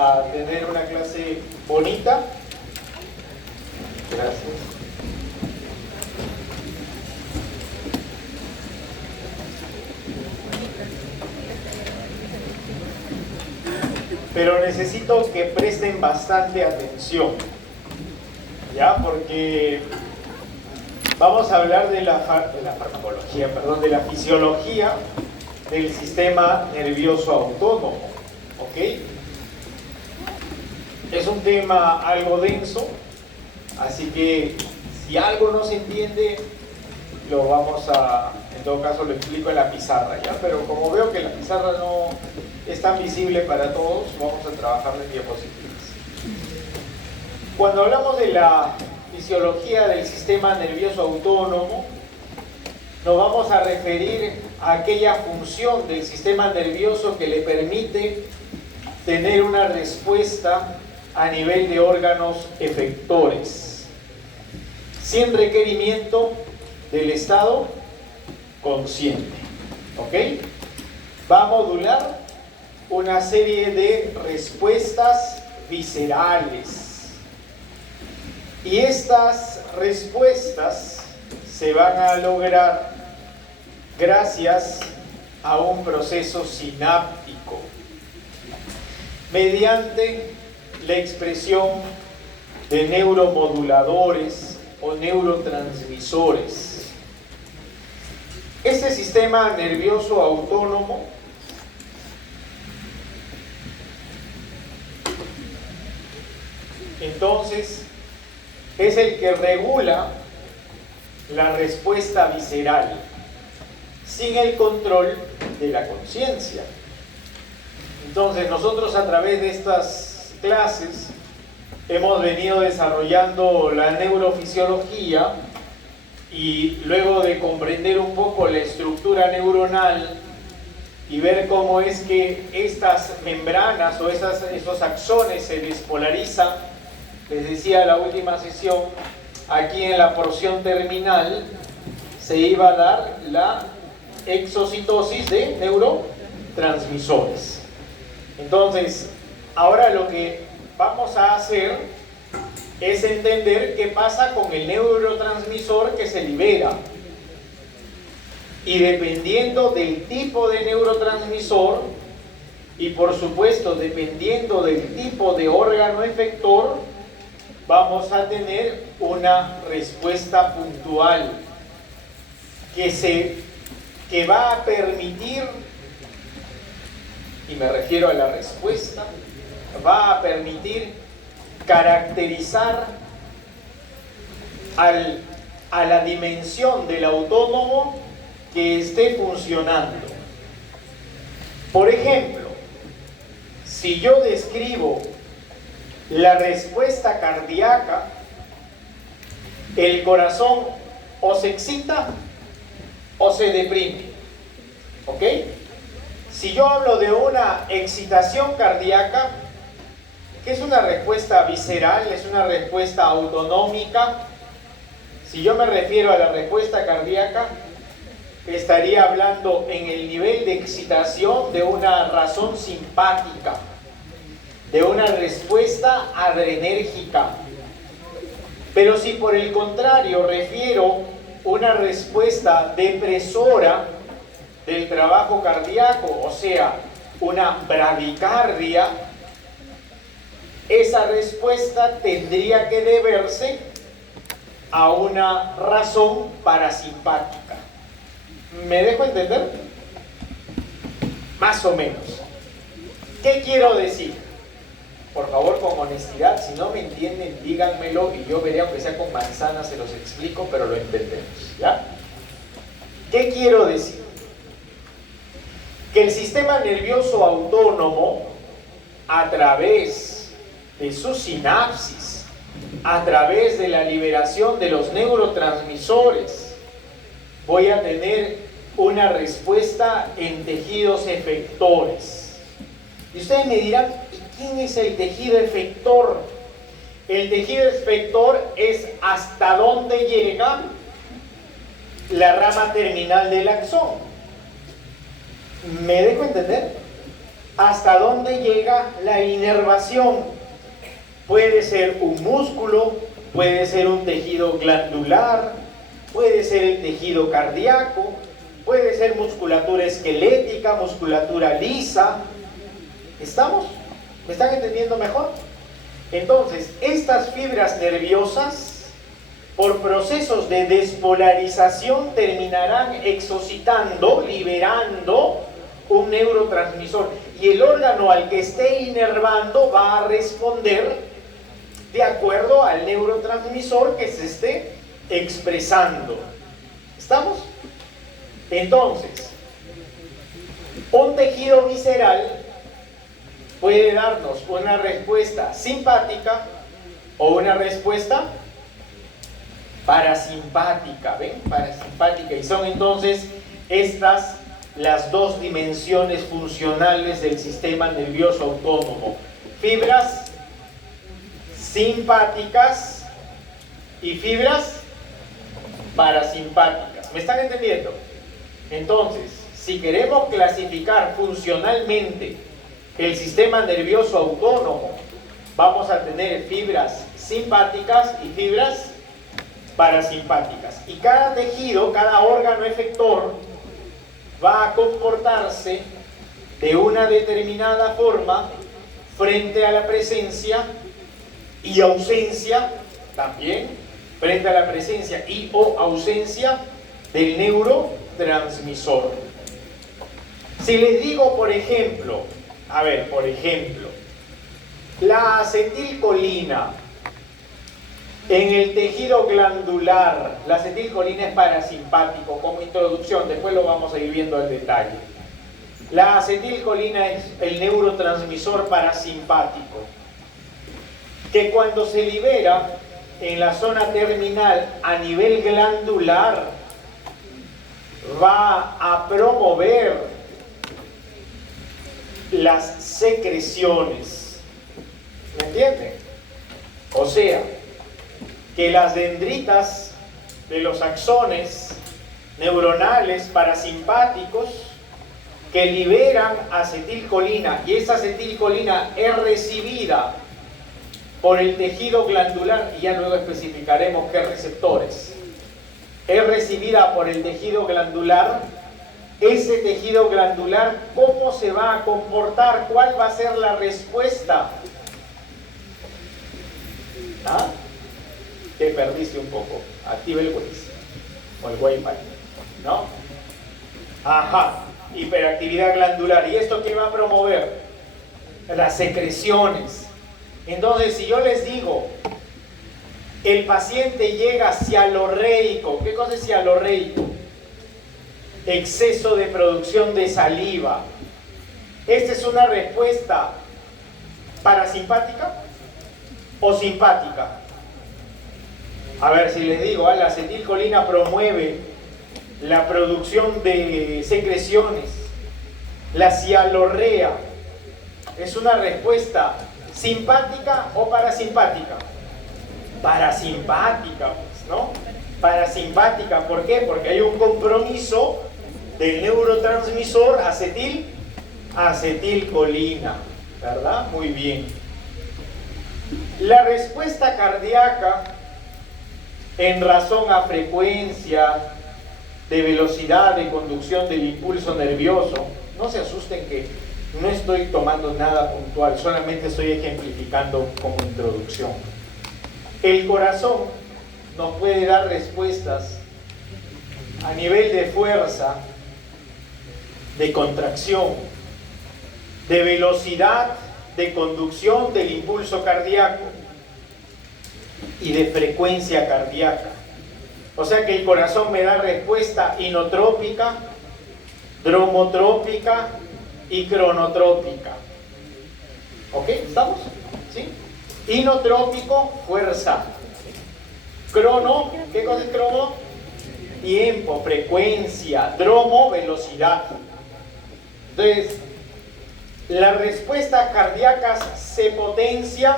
A tener una clase bonita. Gracias. Pero necesito que presten bastante atención, ¿ya? Porque vamos a hablar de la farmacología, perdón, de la fisiología del sistema nervioso autónomo, ¿ok? Es un tema algo denso, así que si algo no se entiende, lo vamos a, en todo caso lo explico en la pizarra, ¿ya? Pero como veo que la pizarra no es tan visible para todos, vamos a trabajar en diapositivas. Cuando hablamos de la fisiología del sistema nervioso autónomo, nos vamos a referir a aquella función del sistema nervioso que le permite tener una respuesta a nivel de órganos efectores, sin requerimiento del estado consciente, ¿ok? Va a modular una serie de respuestas viscerales, y estas respuestas se van a lograr gracias a un proceso sináptico mediante la expresión de neuromoduladores o neurotransmisores. Este sistema nervioso autónomo entonces es el que regula la respuesta visceral sin el control de la conciencia. Entonces nosotros a través de estas clases hemos venido desarrollando la neurofisiología, y luego de comprender un poco la estructura neuronal y ver cómo es que estas membranas o esos axones se despolarizan, les decía la última sesión, aquí en la porción terminal se iba a dar la exocitosis de neurotransmisores. Entonces, ahora lo que vamos a hacer es entender qué pasa con el neurotransmisor que se libera. Y dependiendo del tipo de neurotransmisor y por supuesto dependiendo del tipo de órgano efector, vamos a tener una respuesta puntual que va a permitir, y me refiero a la respuesta, va a permitir caracterizar a la dimensión del autónomo que esté funcionando. Por ejemplo, si yo describo la respuesta cardíaca, el corazón o se excita o se deprime, ¿ok? Si yo hablo de una excitación cardíaca, que es una respuesta visceral, es una respuesta autonómica, si yo me refiero a la respuesta cardíaca, estaría hablando en el nivel de excitación de una razón simpática, de una respuesta adrenérgica. Pero si por el contrario refiero una respuesta depresora del trabajo cardíaco, o sea, una bradicardia, esa respuesta tendría que deberse a una razón parasimpática. ¿Me dejo entender? Más o menos. ¿Qué quiero decir? Por favor, con honestidad, si no me entienden, díganmelo y yo veré, aunque sea con manzanas, se los explico, pero lo entendemos, ¿ya? ¿Qué quiero decir? Que el sistema nervioso autónomo, a través de su sinapsis, a través de la liberación de los neurotransmisores, voy a tener una respuesta en tejidos efectores. Y ustedes me dirán, ¿y quién es el tejido efector? El tejido efector es hasta dónde llega la rama terminal del axón. ¿Me dejo entender? hasta dónde llega la inervación. Puede ser un músculo, puede ser un tejido glandular, puede ser el tejido cardíaco, puede ser musculatura esquelética, musculatura lisa. ¿Estamos? ¿Me están entendiendo mejor? Entonces, estas fibras nerviosas, por procesos de despolarización, terminarán exocitando, liberando un neurotransmisor. Y el órgano al que esté inervando va a responder de acuerdo al neurotransmisor que se esté expresando. ¿Estamos? Entonces, un tejido visceral puede darnos una respuesta simpática o una respuesta parasimpática, ¿ven? Parasimpática. Y son entonces estas las dos dimensiones funcionales del sistema nervioso autónomo: fibras simpáticas y fibras parasimpáticas. ¿Me están entendiendo? Entonces, si queremos clasificar funcionalmente el sistema nervioso autónomo, vamos a tener fibras simpáticas y fibras parasimpáticas. Y cada tejido, cada órgano efector va a comportarse de una determinada forma frente a la presencia y ausencia, también frente a la presencia y o ausencia del neurotransmisor. Si les digo, por ejemplo, la acetilcolina en el tejido glandular, la acetilcolina es parasimpático, como introducción, después lo vamos a ir viendo al detalle. La acetilcolina es el neurotransmisor parasimpático, que cuando se libera en la zona terminal a nivel glandular, va a promover las secreciones. ¿Me entienden? O sea, que las dendritas de los axones neuronales parasimpáticos que liberan acetilcolina, y esa acetilcolina es recibida por el tejido glandular, y ya luego especificaremos qué receptores, es recibida por el tejido glandular. Ese tejido glandular, ¿cómo se va a comportar? ¿Cuál va a ser la respuesta? ¿Ah? Te perdiste un poco. Activa el Waze o el Wi-Fi, ¿no? Ajá, hiperactividad glandular. ¿Y esto qué va a promover? Las secreciones. Entonces, si yo les digo, el paciente llega cialorreico, ¿qué cosa es cialorreico? Exceso de producción de saliva. ¿Esta es una respuesta parasimpática o simpática? A ver, si les digo, la acetilcolina promueve la producción de secreciones, la cialorrea, ¿es una respuesta simpática o parasimpática? Parasimpática, pues, ¿no? Parasimpática, ¿por qué? Porque hay un compromiso del neurotransmisor acetilcolina, ¿verdad? Muy bien. La respuesta cardíaca, en razón a frecuencia, de velocidad de conducción del impulso nervioso, no se asusten que no estoy tomando nada puntual, solamente estoy ejemplificando como introducción. El corazón nos puede dar respuestas a nivel de fuerza, de contracción, de velocidad de conducción del impulso cardíaco y de frecuencia cardíaca. O sea que el corazón me da respuesta inotrópica, dromotrópica y cronotrópica. ¿Ok? ¿Estamos? ¿Sí? Inotrópico, fuerza. Crono, ¿qué cosa es crono? Tiempo, frecuencia. Dromo, velocidad. Entonces, las respuestas cardíacas se potencian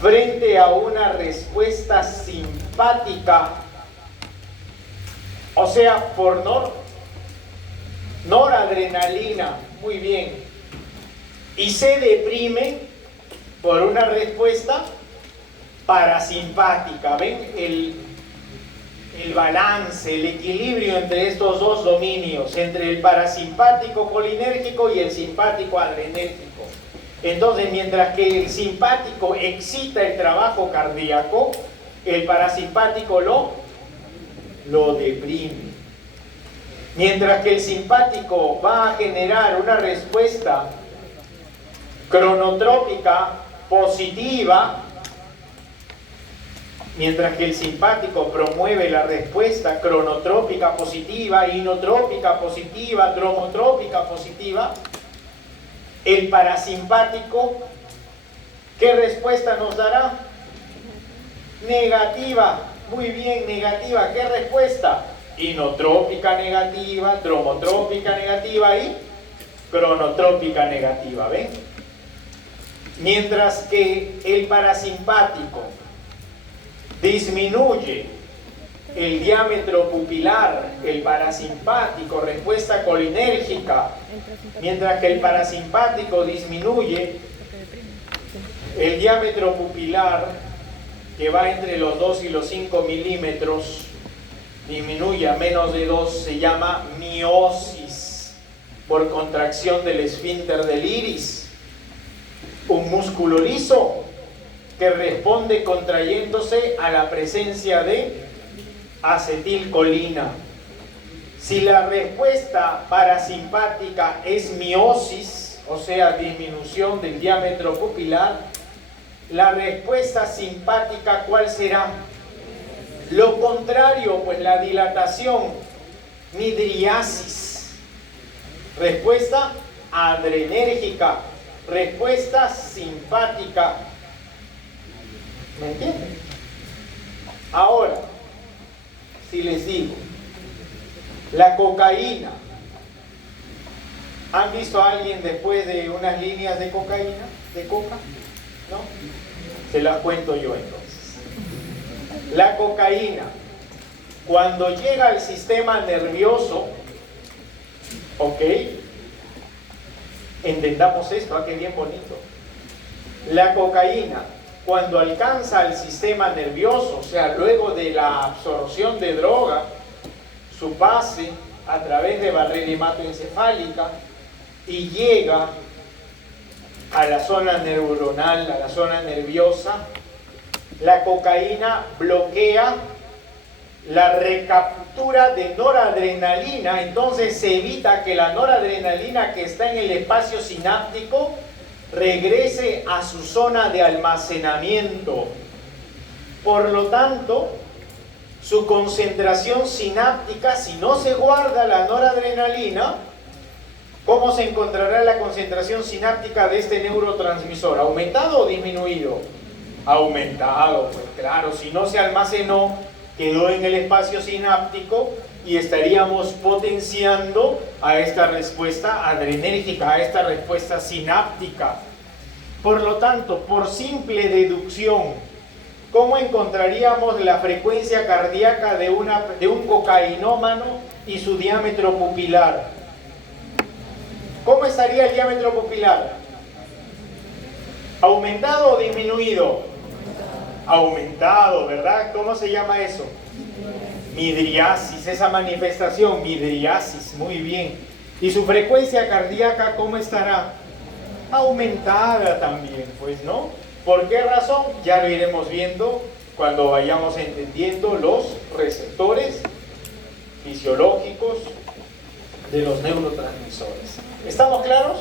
frente a una respuesta simpática. O sea, por noradrenalina, muy bien, y se deprime por una respuesta parasimpática. ¿Ven el balance, el equilibrio entre estos dos dominios, entre el parasimpático colinérgico y el simpático adrenérgico? Entonces, mientras que el simpático excita el trabajo cardíaco, el parasimpático lo deprime. Mientras que el simpático va a generar una respuesta cronotrópica positiva, mientras que el simpático promueve la respuesta cronotrópica positiva, inotrópica positiva, dromotrópica positiva, el parasimpático, ¿qué respuesta nos dará? Negativa. Muy bien, negativa. ¿Qué respuesta? Inotrópica negativa, dromotrópica negativa y cronotrópica negativa. ¿Ven? Mientras que el parasimpático disminuye el diámetro pupilar, el parasimpático, respuesta colinérgica, mientras que el parasimpático disminuye el diámetro pupilar, que va entre los 2 y los 5 milímetros, disminuye a menos de 2, se llama miosis, por contracción del esfínter del iris, un músculo liso que responde contrayéndose a la presencia de acetilcolina. Si la respuesta parasimpática es miosis, o sea, disminución del diámetro pupilar, la respuesta simpática, ¿cuál será? Lo contrario, pues la dilatación, midriasis. Respuesta adrenérgica, respuesta simpática. ¿Me entienden? Ahora, si les digo, la cocaína, ¿han visto a alguien después de unas líneas de cocaína? ¿De coca? ¿No? Se las cuento yo entonces. La cocaína, cuando llega al sistema nervioso, ¿ok? Entendamos esto, qué bien bonito. La cocaína, cuando alcanza el sistema nervioso, o sea, luego de la absorción de droga, su pase a través de barrera hematoencefálica y llega a la zona neuronal, a la zona nerviosa, la cocaína bloquea la recaptura de noradrenalina, entonces se evita que la noradrenalina que está en el espacio sináptico regrese a su zona de almacenamiento. Por lo tanto, su concentración sináptica, si no se guarda la noradrenalina, ¿cómo se encontrará la concentración sináptica de este neurotransmisor? ¿Aumentado o disminuido? Aumentado, pues claro, si no se almacenó, quedó en el espacio sináptico y estaríamos potenciando a esta respuesta adrenérgica, a esta respuesta sináptica. Por lo tanto, por simple deducción, ¿cómo encontraríamos la frecuencia cardíaca de un cocainómano y su diámetro pupilar? ¿Cómo estaría el diámetro pupilar? ¿Aumentado o disminuido? Aumentado, ¿verdad? ¿Cómo se llama eso? Midriasis, esa manifestación, midriasis, muy bien. ¿Y su frecuencia cardíaca cómo estará? Aumentada también, pues, ¿no? ¿Por qué razón? Ya lo iremos viendo cuando vayamos entendiendo los receptores fisiológicos de los neurotransmisores. ¿Estamos claros?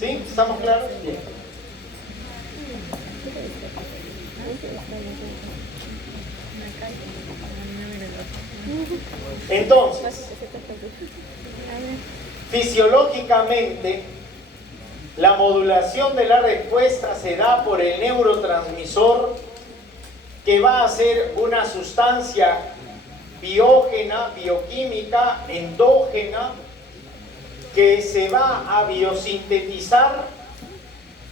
¿Sí? ¿Estamos claros? Bien. Entonces, fisiológicamente, la modulación de la respuesta se da por el neurotransmisor, que va a ser una sustancia biógena, bioquímica, endógena, que se va a biosintetizar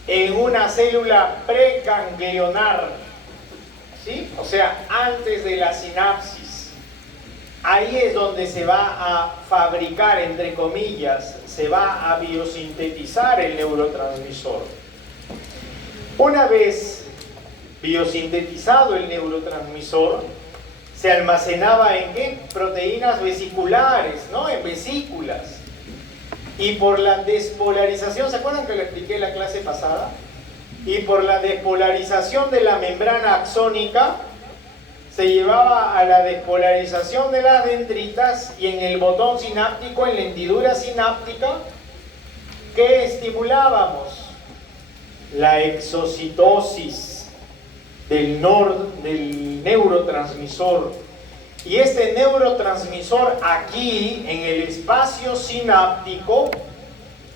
en una célula preganglionar, ¿sí? O sea, antes de la sinapsis. ahí es donde se va a fabricar, entre comillas, se va a biosintetizar el neurotransmisor. Una vez biosintetizado el neurotransmisor, se almacenaba ¿en qué? Proteínas vesiculares, ¿no? En vesículas. Y por la despolarización, ¿se acuerdan que lo expliqué en la clase pasada? Y por la despolarización de la membrana axónica, se llevaba a la despolarización de las dendritas y en el botón sináptico, en la hendidura sináptica, ¿qué estimulábamos? La exocitosis del neurotransmisor. Y este neurotransmisor aquí, en el espacio sináptico,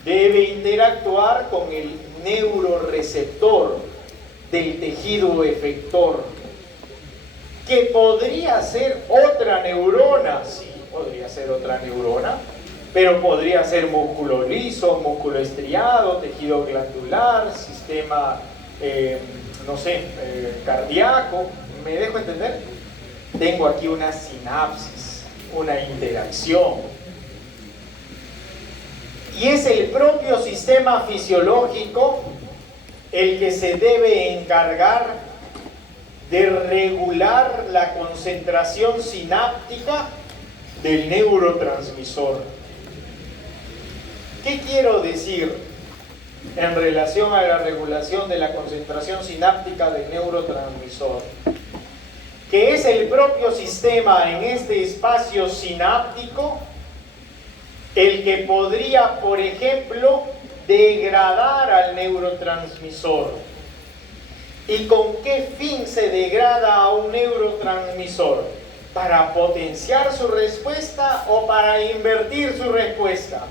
debe interactuar con el neuroreceptor del tejido efector, que podría ser otra neurona, sí, podría ser otra neurona, pero podría ser músculo liso, músculo estriado, tejido glandular, sistema, cardíaco. ¿Me dejo entender? Tengo aquí una sinapsis, una interacción. Y es el propio sistema fisiológico el que se debe encargar de regular la concentración sináptica del neurotransmisor. ¿Qué quiero decir en relación a la regulación de la concentración sináptica del neurotransmisor? Que es el propio sistema en este espacio sináptico el que podría, por ejemplo, degradar al neurotransmisor. ¿Y con qué fin se degrada a un neurotransmisor? ¿Para potenciar su respuesta o para invertir su respuesta?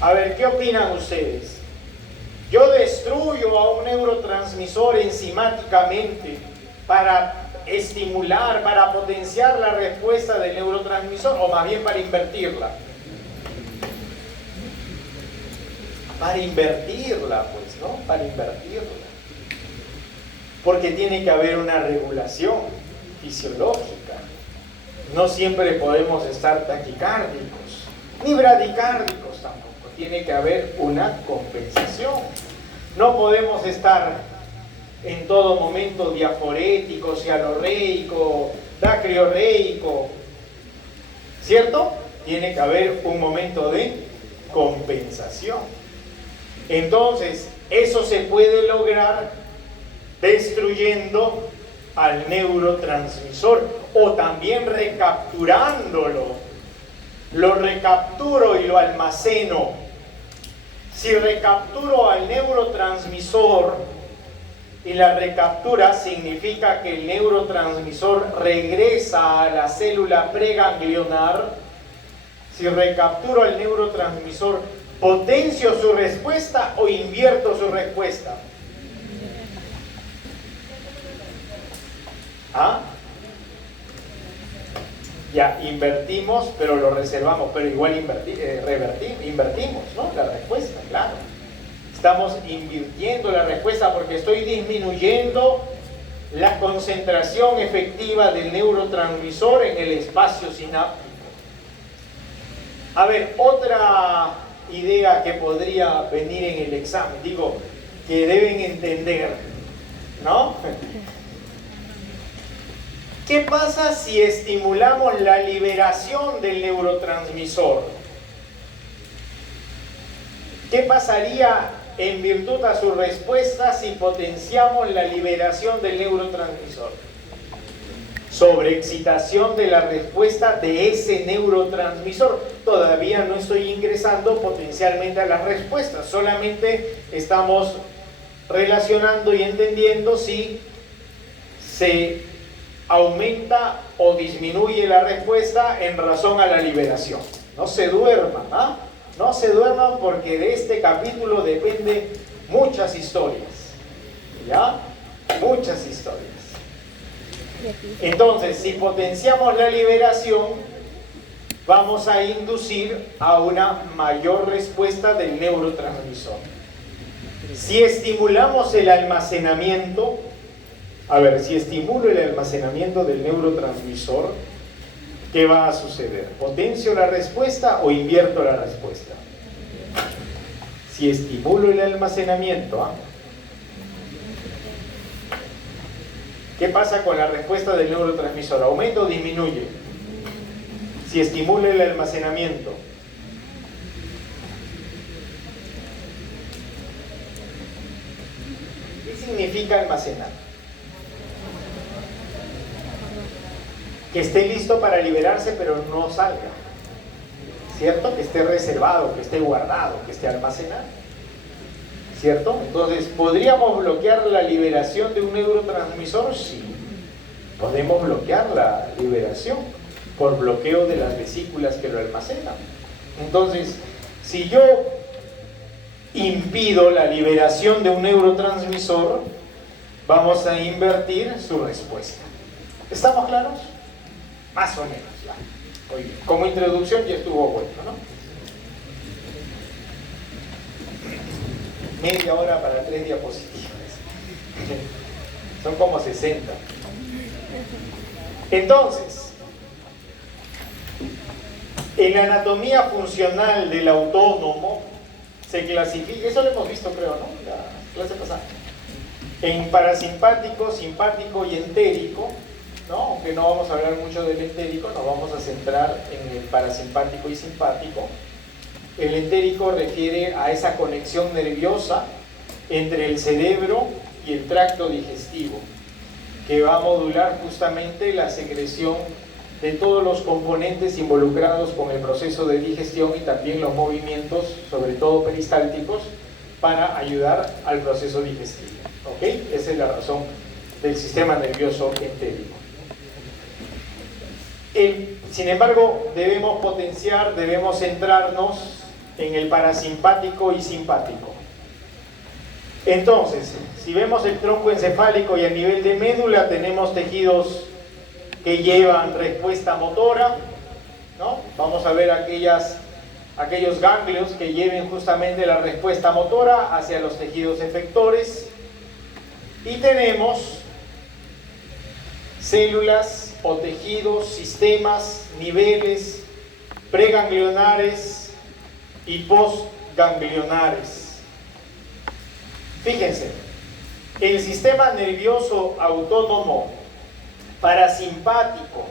A ver, ¿qué opinan ustedes? Yo destruyo a un neurotransmisor enzimáticamente para estimular, para potenciar la respuesta del neurotransmisor, o más bien para invertirla. Para invertirla, pues, ¿no? Para invertirla. Porque tiene que haber una regulación fisiológica. No siempre podemos estar taquicárdicos, ni bradicárdicos tampoco. Tiene que haber una compensación. No podemos estar en todo momento diaforético, cialorreico, dacriorreico, ¿cierto? Tiene que haber un momento de compensación. Entonces, eso se puede lograr destruyendo al neurotransmisor o también recapturándolo. Lo recapturo y lo almaceno. Si recapturo al neurotransmisor, y la recaptura significa que el neurotransmisor regresa a la célula preganglionar. Si recapturo al neurotransmisor, ¿potencio su respuesta o invierto su respuesta? ¿Ah? Ya, invertimos, pero lo reservamos, pero igual invertimos, ¿no? La respuesta, claro. Estamos invirtiendo la respuesta porque estoy disminuyendo la concentración efectiva del neurotransmisor en el espacio sináptico. A ver, otra idea que podría venir en el examen, digo, que deben entender, ¿no? ¿Qué pasa si estimulamos la liberación del neurotransmisor? ¿Qué pasaría en virtud a su respuesta si potenciamos la liberación del neurotransmisor? Sobreexcitación de la respuesta de ese neurotransmisor. Todavía no estoy ingresando potencialmente a las respuestas, solamente estamos relacionando y entendiendo si se aumenta o disminuye la respuesta en razón a la liberación. No se duerman, ¿ah? No se duerman porque de este capítulo depende muchas historias, ¿ya? Muchas historias. Entonces, si potenciamos la liberación, vamos a inducir a una mayor respuesta del neurotransmisor. Si estimulamos el almacenamiento, si estimulo el almacenamiento del neurotransmisor, ¿qué va a suceder? ¿Potencio la respuesta o invierto la respuesta? Si estimulo el almacenamiento, ¿qué pasa con la respuesta del neurotransmisor? ¿Aumenta o disminuye? Si estimulo el almacenamiento. ¿Qué significa almacenar? Que esté listo para liberarse pero no salga, ¿cierto? Que esté reservado, que esté guardado, que esté almacenado, ¿cierto? Entonces, ¿podríamos bloquear la liberación de un neurotransmisor? Sí, podemos bloquear la liberación por bloqueo de las vesículas que lo almacenan. Entonces, si yo impido la liberación de un neurotransmisor, vamos a invertir su respuesta. ¿Estamos claros? Más o menos, ya. Muy bien. Como introducción ya estuvo bueno, ¿no? Media hora para 3 diapositivas. Son como 60. Entonces, en la anatomía funcional del autónomo se clasifica, eso lo hemos visto creo, ¿no? La clase pasada. En parasimpático, simpático y entérico, ¿no? Aunque no vamos a hablar mucho del entérico, nos vamos a centrar en el parasimpático y simpático. El entérico refiere a esa conexión nerviosa entre el cerebro y el tracto digestivo, que va a modular justamente la secreción de todos los componentes involucrados con el proceso de digestión y también los movimientos, sobre todo peristálticos, para ayudar al proceso digestivo. ¿Ok? Esa es la razón del sistema nervioso entérico. Sin embargo, debemos potenciar, debemos centrarnos en el parasimpático y simpático. Entonces, si vemos el tronco encefálico y a nivel de médula tenemos tejidos que llevan respuesta motora, ¿no? Vamos a ver aquellos ganglios que lleven justamente la respuesta motora hacia los tejidos efectores. Y tenemos células o tejidos, sistemas, niveles preganglionares y postganglionares. Fíjense, el sistema nervioso autónomo parasimpático,